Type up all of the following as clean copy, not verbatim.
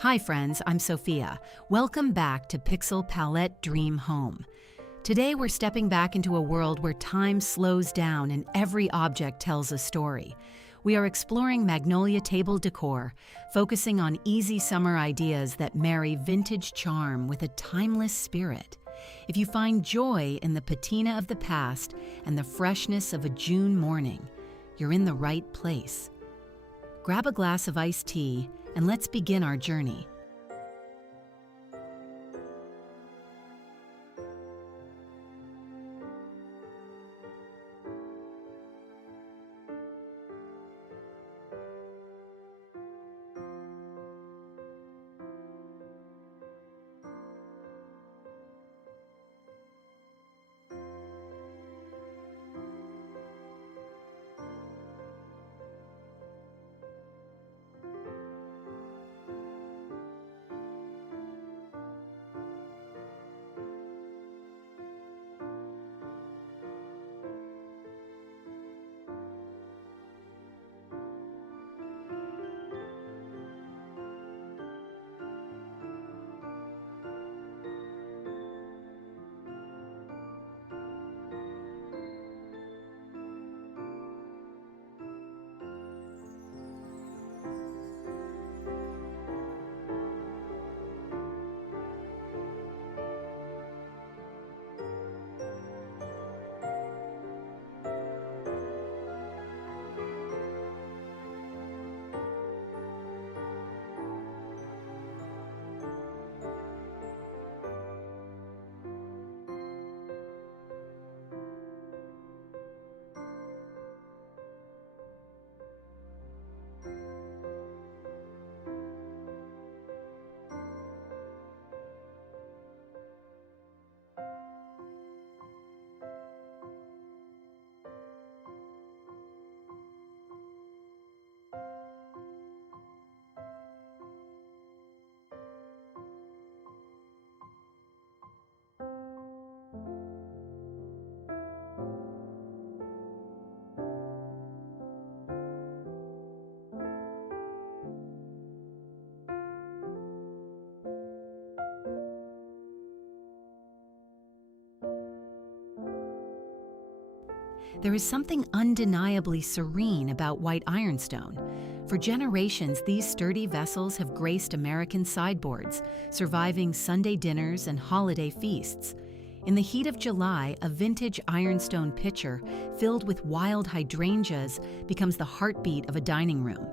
Hi friends, I'm Sophia. Welcome back to Pixelpalette Dream Home. Today we're stepping back into a world where time slows down and every object tells a story. We are exploring Magnolia table decor, focusing on easy summer ideas that marry vintage charm with a timeless spirit. If you find joy in the patina of the past and the freshness of a June morning, you're in the right place. Grab a glass of iced tea and let's begin our journey. There is something undeniably serene about white ironstone. For generations, these sturdy vessels have graced American sideboards, surviving Sunday dinners and holiday feasts. In the heat of July, a vintage ironstone pitcher filled with wild hydrangeas becomes the heartbeat of a dining room.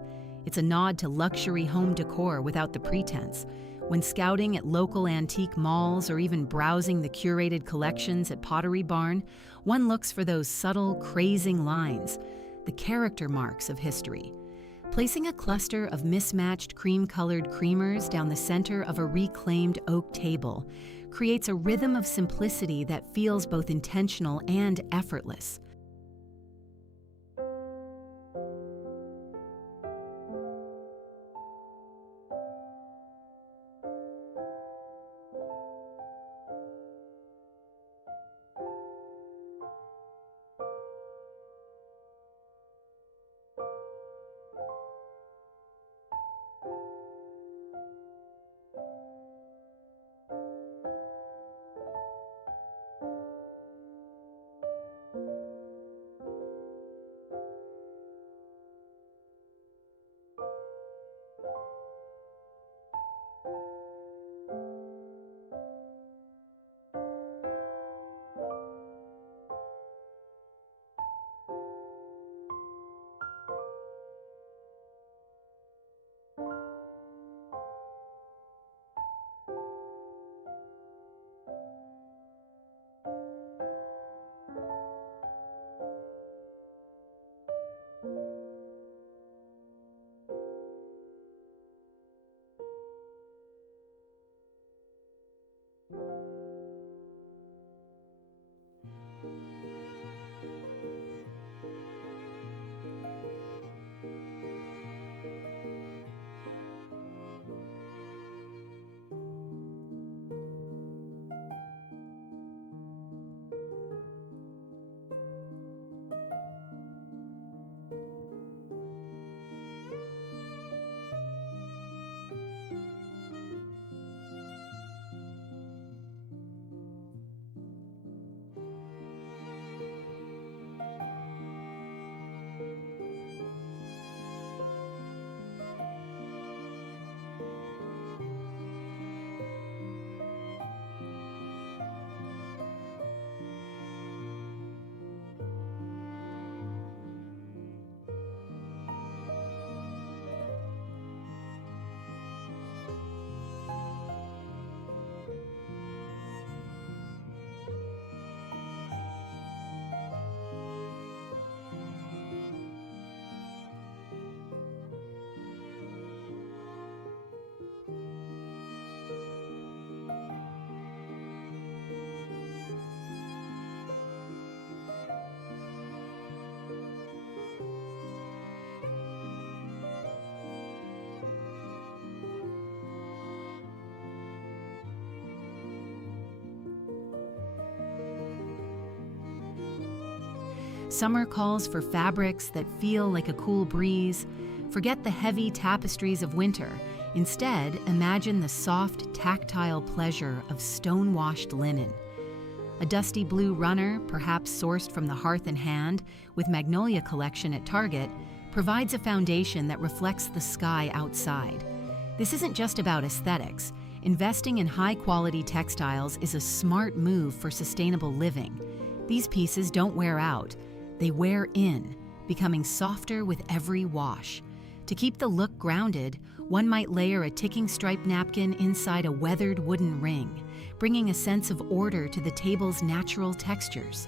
It's a nod to luxury home decor without the pretense. When scouting at local antique malls or even browsing the curated collections at Pottery Barn, one looks for those subtle, crazing lines, the character marks of history. Placing a cluster of mismatched cream-colored creamers down the center of a reclaimed oak table creates a rhythm of simplicity that feels both intentional and effortless. Summer calls for fabrics that feel like a cool breeze. Forget the heavy tapestries of winter. Instead, imagine the soft, tactile pleasure of stone-washed linen. A dusty blue runner, perhaps sourced from the Hearth and Hand with Magnolia collection at Target, provides a foundation that reflects the sky outside. This isn't just about aesthetics. Investing in high-quality textiles is a smart move for sustainable living. These pieces don't wear out. They wear in, becoming softer with every wash. To keep the look grounded, one might layer a ticking striped napkin inside a weathered wooden ring, bringing a sense of order to the table's natural textures.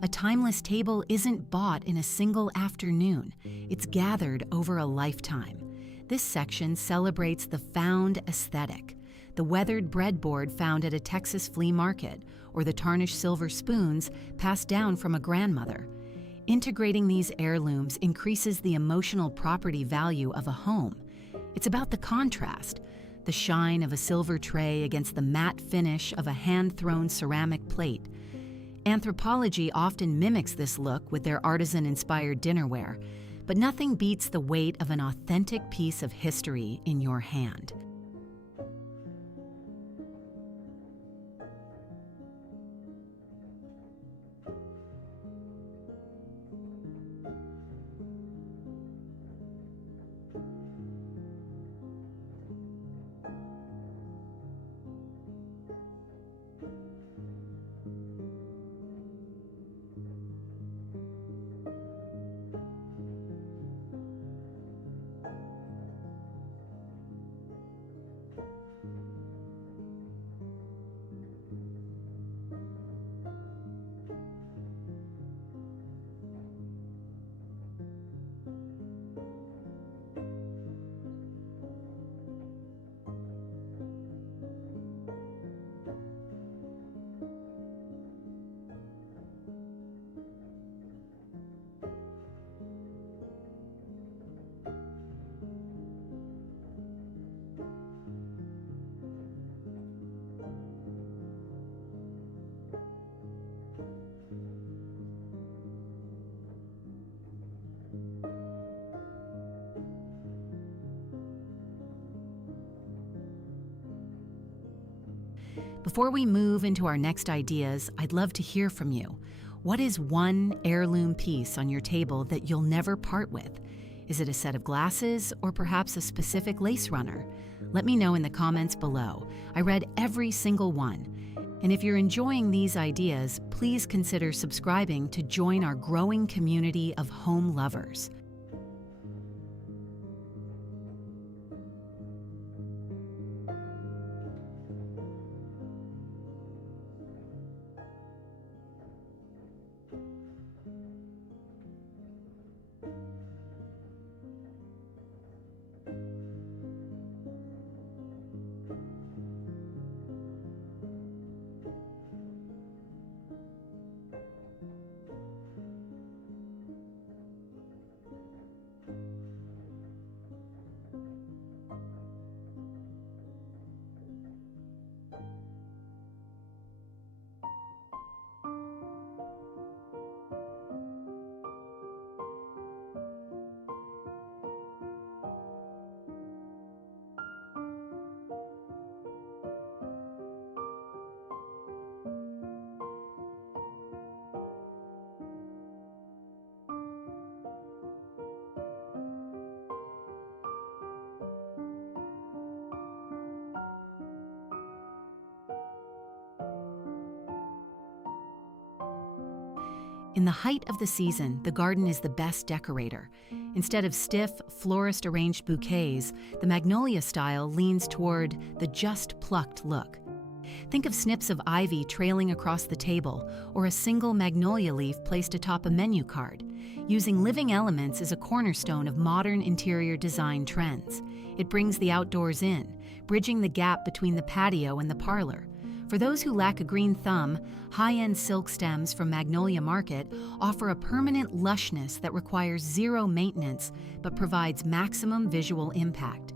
A timeless table isn't bought in a single afternoon. It's gathered over a lifetime. This section celebrates the found aesthetic, the weathered breadboard found at a Texas flea market, or the tarnished silver spoons passed down from a grandmother. Integrating these heirlooms increases the emotional property value of a home. It's about the contrast, the shine of a silver tray against the matte finish of a hand-thrown ceramic plate. Anthropology often mimics this look with their artisan-inspired dinnerware, but nothing beats the weight of an authentic piece of history in your hand. Before we move into our next ideas, I'd love to hear from you. What is one heirloom piece on your table that you'll never part with? Is it a set of glasses or perhaps a specific lace runner? Let me know in the comments below. I read every single one. And if you're enjoying these ideas, please consider subscribing to join our growing community of home lovers. In the height of the season, the garden is the best decorator. Instead of stiff, florist-arranged bouquets, the Magnolia style leans toward the just-plucked look. Think of snips of ivy trailing across the table, or a single magnolia leaf placed atop a menu card. Using living elements is a cornerstone of modern interior design trends. It brings the outdoors in, bridging the gap between the patio and the parlor. For those who lack a green thumb, high-end silk stems from Magnolia Market offer a permanent lushness that requires zero maintenance but provides maximum visual impact.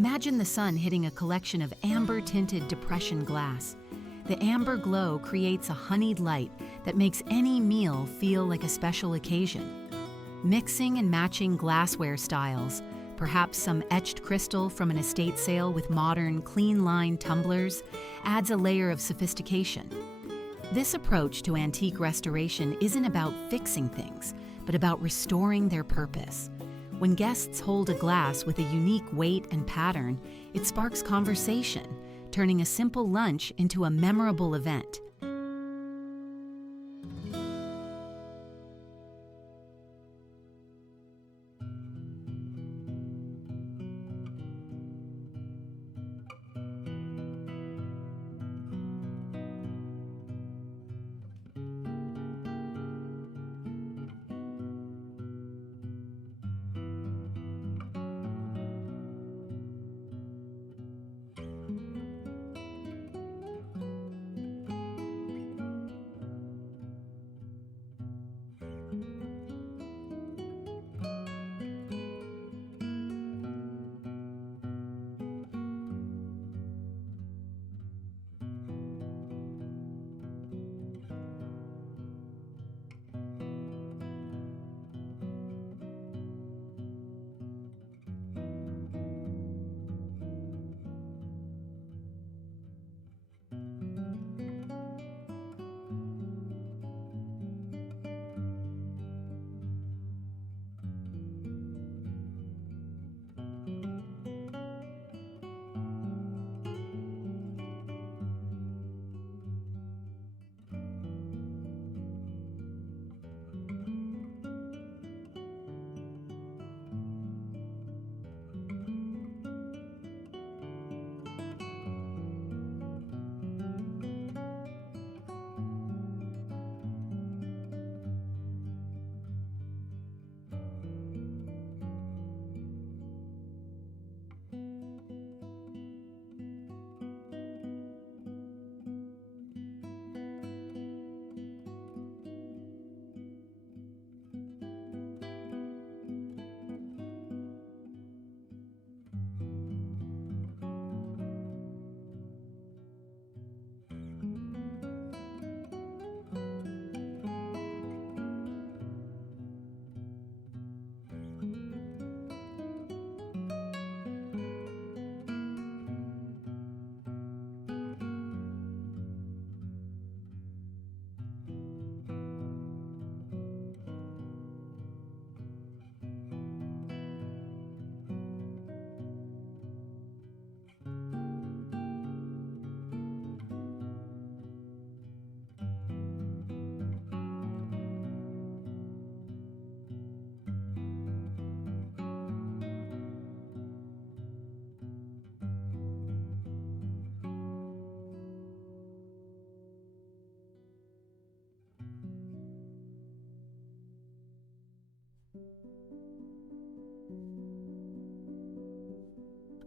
Imagine the sun hitting a collection of amber-tinted depression glass. The amber glow creates a honeyed light that makes any meal feel like a special occasion. Mixing and matching glassware styles, perhaps some etched crystal from an estate sale with modern, clean-line tumblers, adds a layer of sophistication. This approach to antique restoration isn't about fixing things, but about restoring their purpose. When guests hold a glass with a unique weight and pattern, it sparks conversation, turning a simple lunch into a memorable event.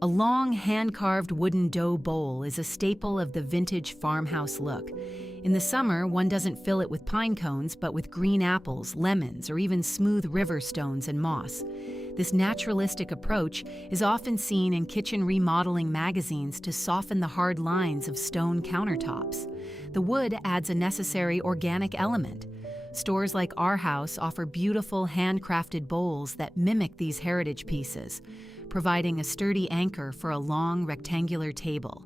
A long, hand-carved wooden dough bowl is a staple of the vintage farmhouse look. In the summer, one doesn't fill it with pine cones, but with green apples, lemons, or even smooth river stones and moss. This naturalistic approach is often seen in kitchen remodeling magazines to soften the hard lines of stone countertops. The wood adds a necessary organic element. Stores like Our House offer beautiful handcrafted bowls that mimic these heritage pieces, providing a sturdy anchor for a long rectangular table.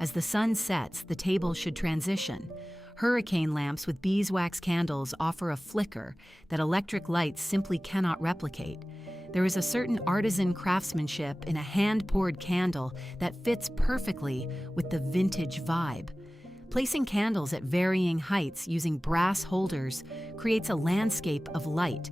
As the sun sets, the table should transition. Hurricane lamps with beeswax candles offer a flicker that electric lights simply cannot replicate. There is a certain artisan craftsmanship in a hand-poured candle that fits perfectly with the vintage vibe. Placing candles at varying heights using brass holders creates a landscape of light.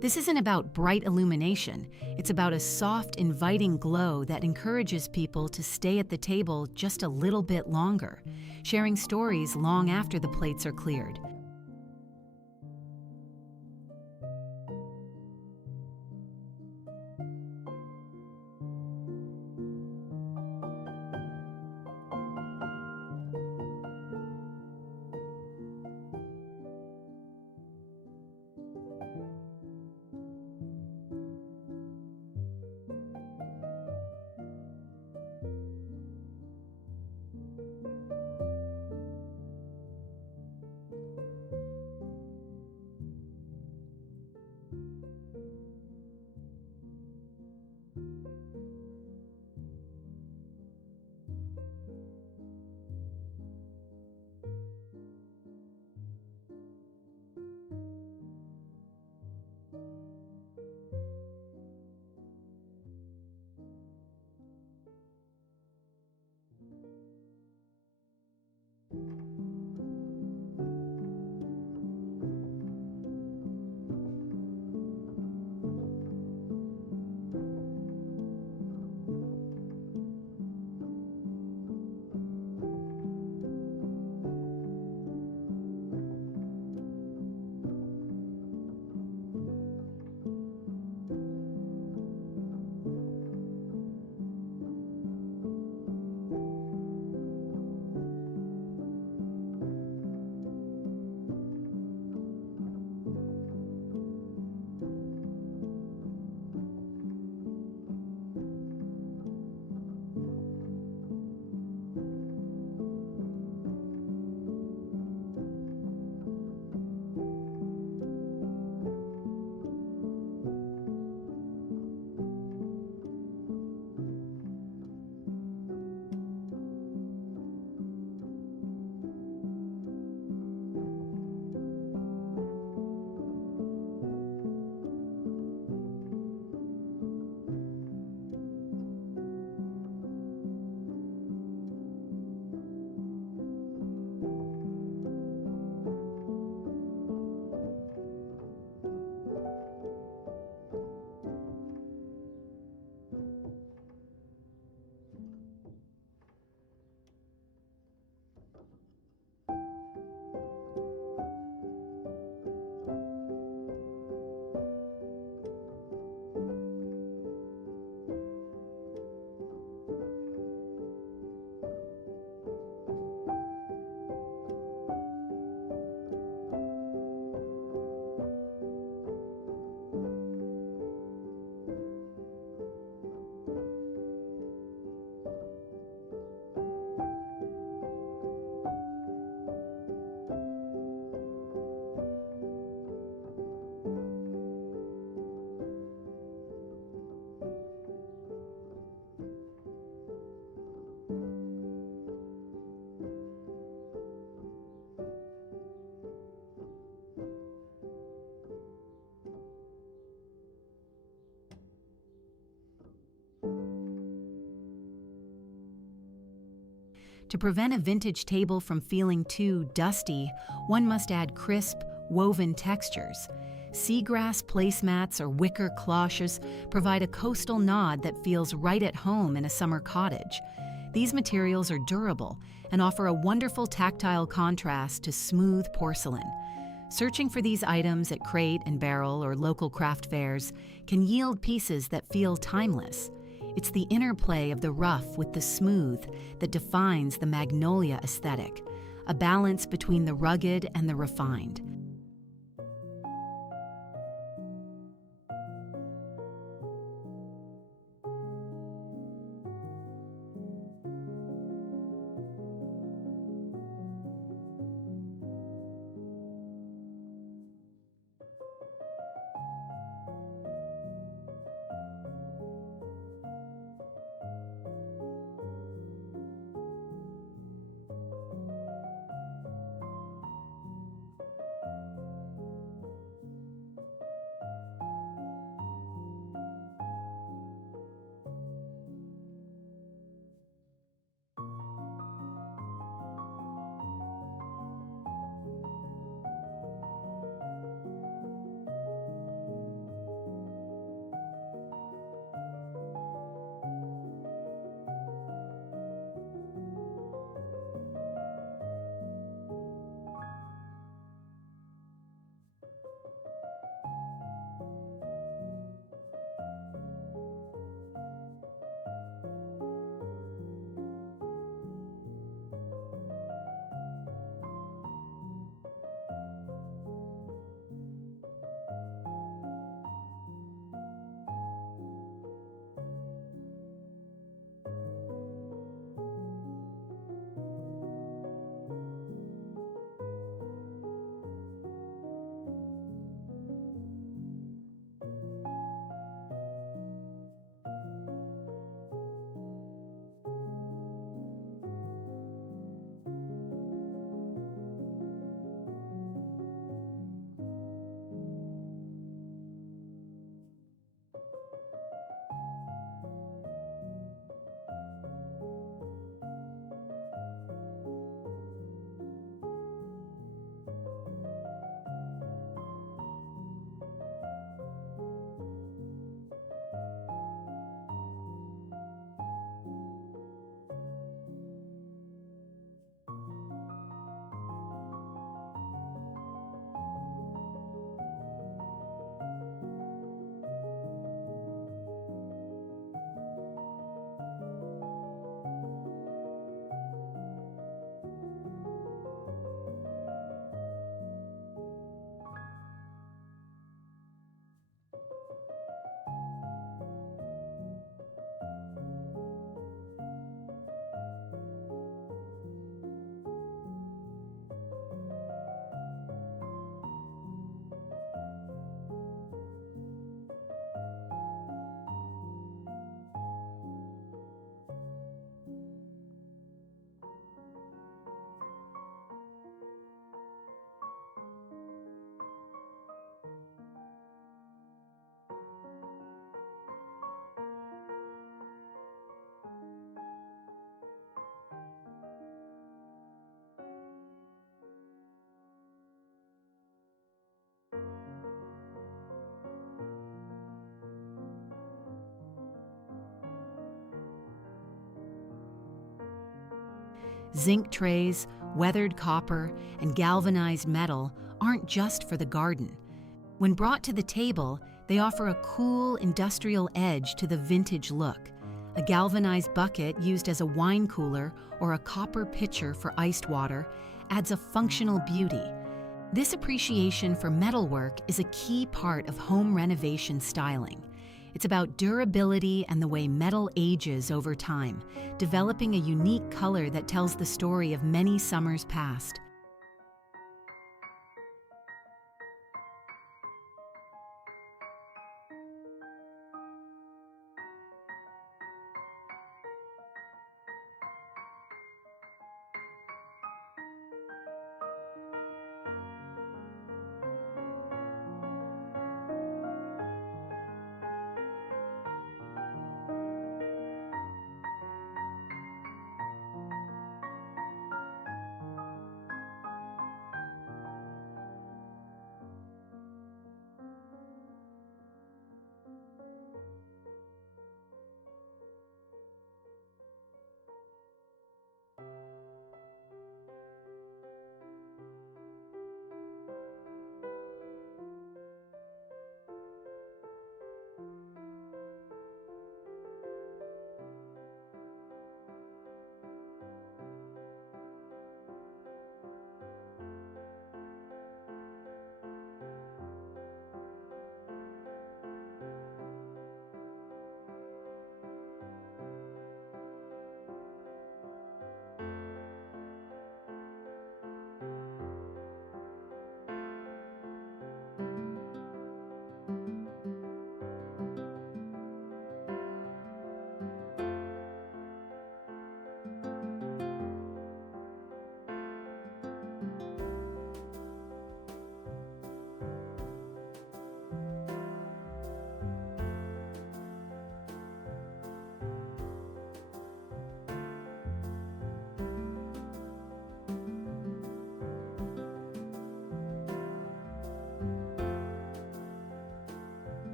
This isn't about bright illumination, it's about a soft, inviting glow that encourages people to stay at the table just a little bit longer, sharing stories long after the plates are cleared. To prevent a vintage table from feeling too dusty, one must add crisp, woven textures. Seagrass placemats or wicker cloches provide a coastal nod that feels right at home in a summer cottage. These materials are durable and offer a wonderful tactile contrast to smooth porcelain. Searching for these items at Crate and Barrel or local craft fairs can yield pieces that feel timeless. It's the interplay of the rough with the smooth that defines the Magnolia aesthetic, a balance between the rugged and the refined. Zinc trays, weathered copper, and galvanized metal aren't just for the garden. When brought to the table, they offer a cool, industrial edge to the vintage look. A galvanized bucket used as a wine cooler or a copper pitcher for iced water adds a functional beauty. This appreciation for metalwork is a key part of home renovation styling. It's about durability and the way metal ages over time, developing a unique color that tells the story of many summers past.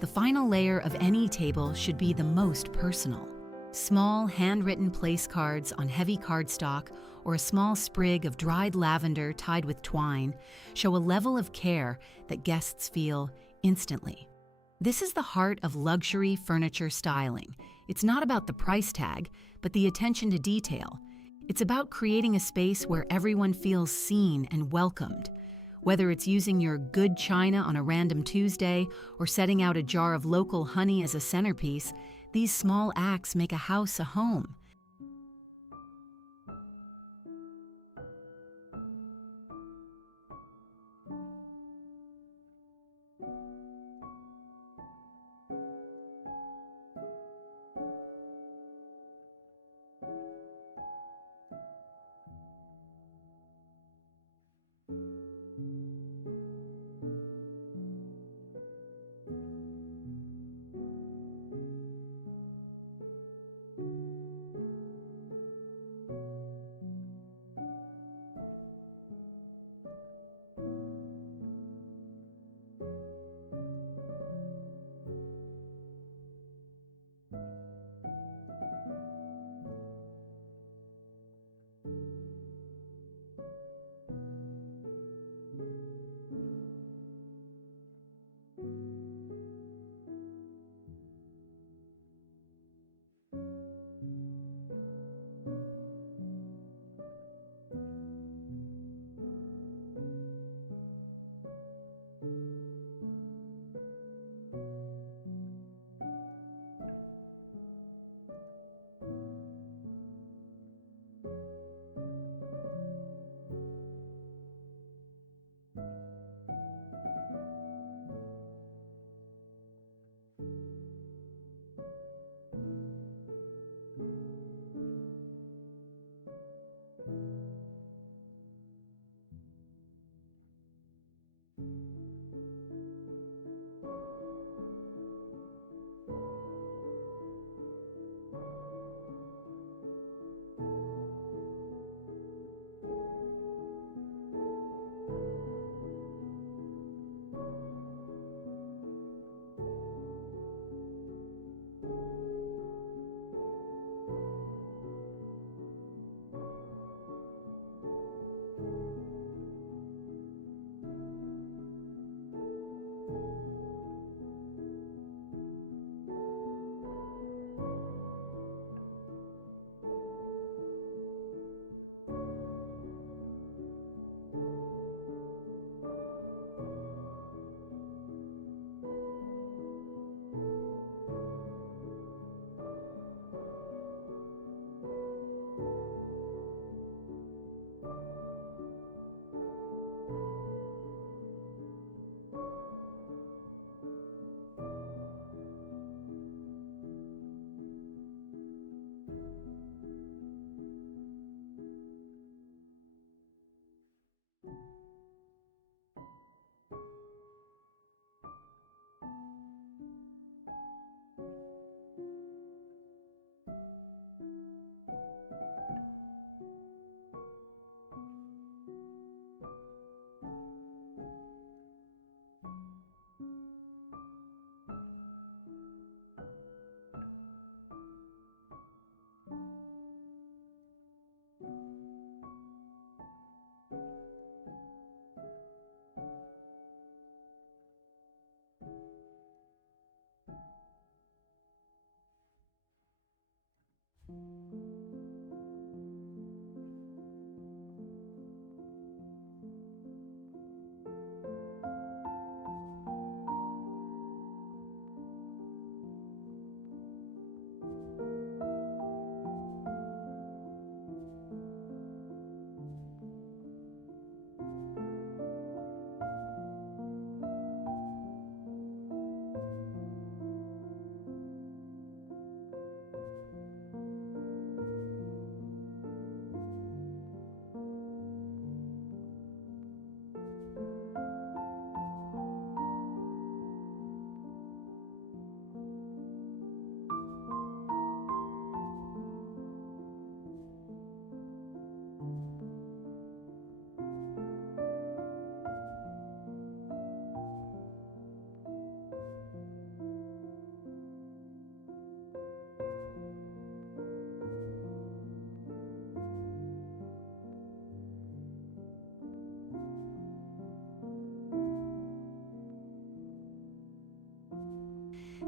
The final layer of any table should be the most personal. Small, handwritten place cards on heavy cardstock or a small sprig of dried lavender tied with twine show a level of care that guests feel instantly. This is the heart of luxury furniture styling. It's not about the price tag, but the attention to detail. It's about creating a space where everyone feels seen and welcomed. Whether it's using your good china on a random Tuesday or setting out a jar of local honey as a centerpiece, these small acts make a house a home.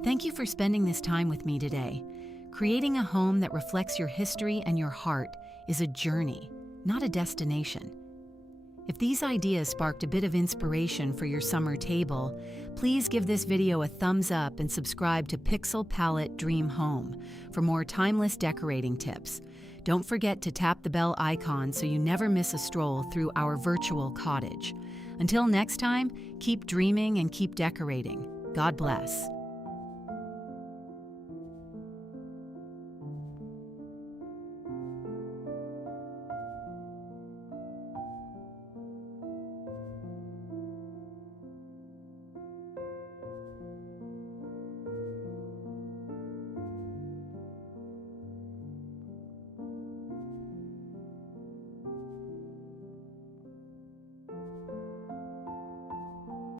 Thank you for spending this time with me today. Creating a home that reflects your history and your heart is a journey, not a destination. If these ideas sparked a bit of inspiration for your summer table, please give this video a thumbs up and subscribe to Pixelpalette Dream Home for more timeless decorating tips. Don't forget to tap the bell icon so you never miss a stroll through our virtual cottage. Until next time, keep dreaming and keep decorating. God bless.